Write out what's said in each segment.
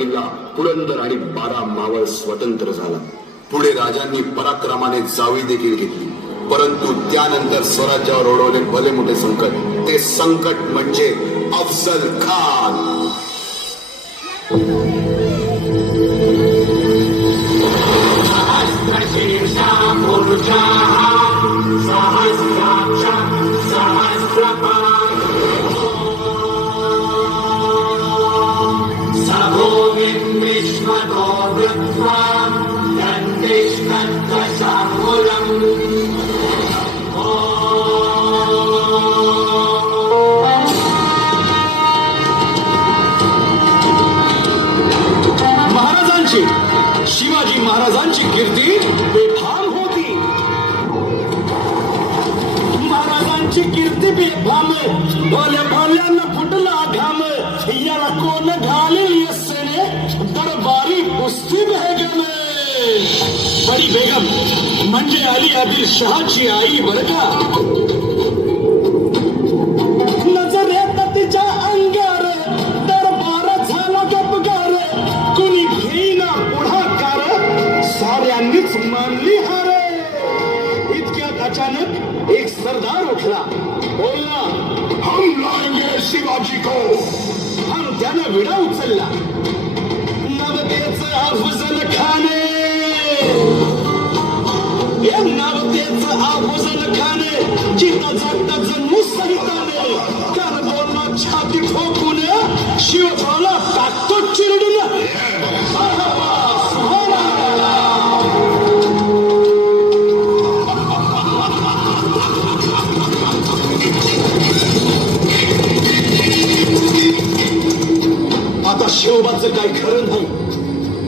किल्ला पुरंदर आणि बारा मावळ स्वतंत्र झाला. पुढे राजांनी पराक्रमाने जावी देखील घेतली. परंतु त्यानंतर स्वराज्यावर ओढवले भले मोठे संकट. ते संकट म्हणजे अफजल खान. महाराजांची शिवाजी महाराजांची कीर्ती म्हणजे शहाची आई बर का? नजर येत तिच्या अंगार दरबार झाला गपगार. कुणी घेईना पुढाकार साऱ्यांनीच मानली हार. इतक्यात अचानक एक सरदार उठला. बोलला हम लाएंगे शिवाजी को. हम त्यानं विडा उचलला. नवतेच अफजल खाने. या नवतेच अफजल खाने चिता जागता जन्मू सहिताने कर बोलला छाती ठोकून शिवबाला टाकतो चिरडून आता शिवबाचं काही खरं नाही.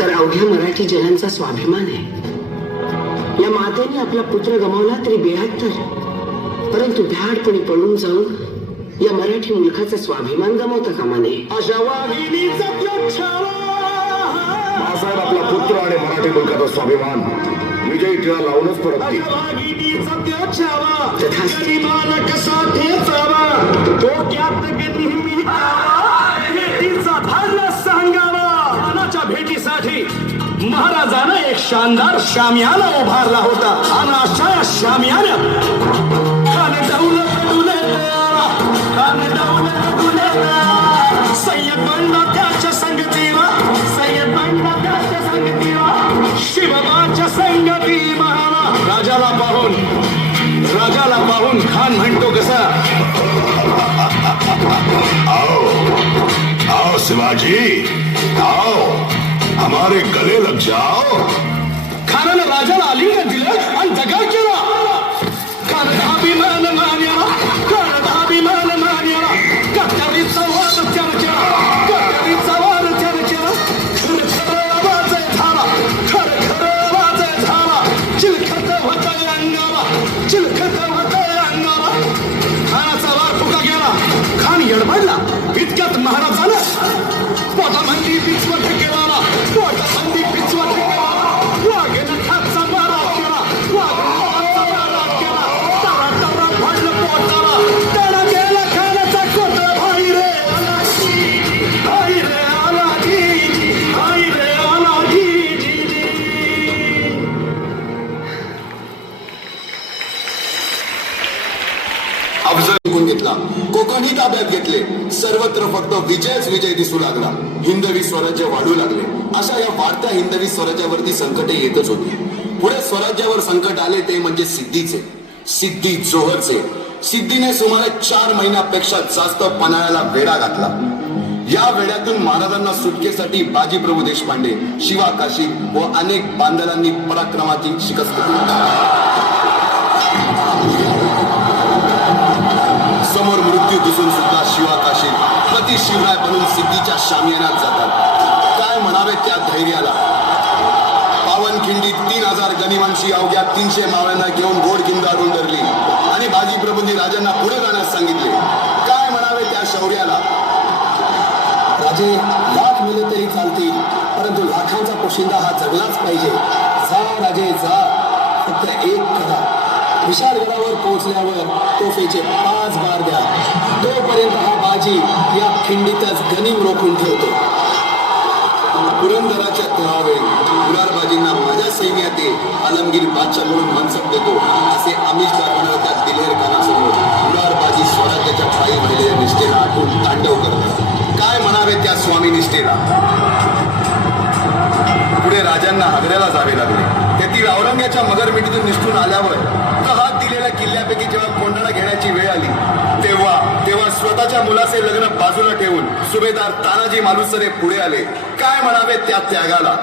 तर अवघ्या मराठी जनांचा स्वाभिमान आहे. या मातेने आपला पुत्र गमावला तरी बेहत्तर परंतु भ्याडपणे पळून जाऊन या मराठी मुलखाचा स्वाभिमान गमावता कामा नये. तो आपला पुत्र आणि मराठी मुलकाचा स्वाभिमान विजयी टिळा लावूनच परततील. वाघिणीचा त्यो छावा तथास्तु. गरीबाला कसा ठेचावा? भेटीसाठी महाराजानं एक शानदार शामियाना उभारला होता. आणि अशा या शामियानं खान दौलत दुलेला खान दौलत दुलेला सय्यद बनला त्याच्या संगतीला सय्यद बनला त्याच्या संगतीला शिवबाच्या संगती महाना राजाला पाहून राजाला पाहून खान म्हणतो कसा? आओ शिवाजी आओ. हमारे गले लग जाओ। खानानं राजाला आलिंगन दिलं आणि दगा केला खानाचा अभिमान मान्याला हो? खानाचा अभिमान मान्याला हो? कट्यारीचा वाद त्यानं केला कट्यारीचा वाद त्यानं केला खर खर आवाज झाला खर खर आवाज झाला चिलखत होतंय अंगाला चिलखत होतंय अंगाला खानाचा वार फुका गेला खान येडबडला कोकणही ताब्यात घेतले. सर्वत्र फक्त विजयच विजय दिसू लागला. हिंदवी स्वराज्य वाढू लागले. अशा या वाढत्या हिंदवी स्वराज्यावरती संकटे येतच होती. पुढे स्वराज्यावर संकट आले ते म्हणजे सिद्धीचे. सिद्धी जोहरचे. सिद्धीने सुमारे चार महिन्यापेक्षा जास्त पन्हाळ्याला वेढा घातला. या वेड्यातून महाराजांना सुटकेसाठी बाजीप्रभू देशपांडे शिवा काशी व अनेक बांधलांनी पराक्रमाची शिकस्त समोर मृत्यू दिसून सुद्धा शिवा काशीद प्रति शिवराय बनून सिद्धीच्या शामियानात जातात. काय म्हणावे त्या धैर्याला? पावनखिंडीत तीन हजार गनिमांशी अवघ्या तीनशे मावळ्यांना घेऊन गोड किंदाडून धरली आणि बाजीप्रभूंनी राजांना पुढे जाण्यास सांगितले. काय म्हणावे त्या शौर्याला? राजे लाख मिले तरी चालतील परंतु लाखांचा पोशिंदा हा जगलाच पाहिजे. जा राजे जा. फक्त एक करा. विशाळगडावर पोहोचल्यावर तोफेचे पाच बार द्या. तोपर्यंत हा बाजी या खिंडीतच गनिम रोखून ठेवतो. पुरंदराच्या तळावे मुरारबाजींना माझ्या सैन्यातील आलमगीर बादशाह म्हणून मनसब देतो असे आमिष दाखवणार त्या दिलेर कानासमोर मुरारबाजी स्वराज्याच्या पायी महिलेल्या निष्ठेला आठवून तांडव करतात. काय म्हणावे त्या स्वामी निष्ठेला? पुढे राजांना आग्र्याला जावे लागले. तेथील औरंग्याच्या मगरमिठीतून निष्ठून आल्यावर हात दिलेल्या किल्ल्यापैकी जेव्हा कोंडाणा घेण्याची वेळ आली तेव्हा तेव्हा स्वतःच्या मुलाचे लग्न बाजूला ठेवून सुभेदार तानाजी मालुसरे पुढे आले. काय म्हणावे त्या त्यागाला?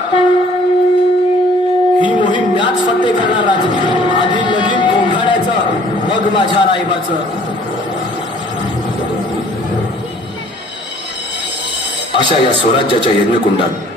ही मोहीम म्याच फट्टे करणार राजे. आधी लगीन कोंढाण्याचं मग माझ्या रायबाचं. अशा या स्वराज्याच्या यज्ञकुंडात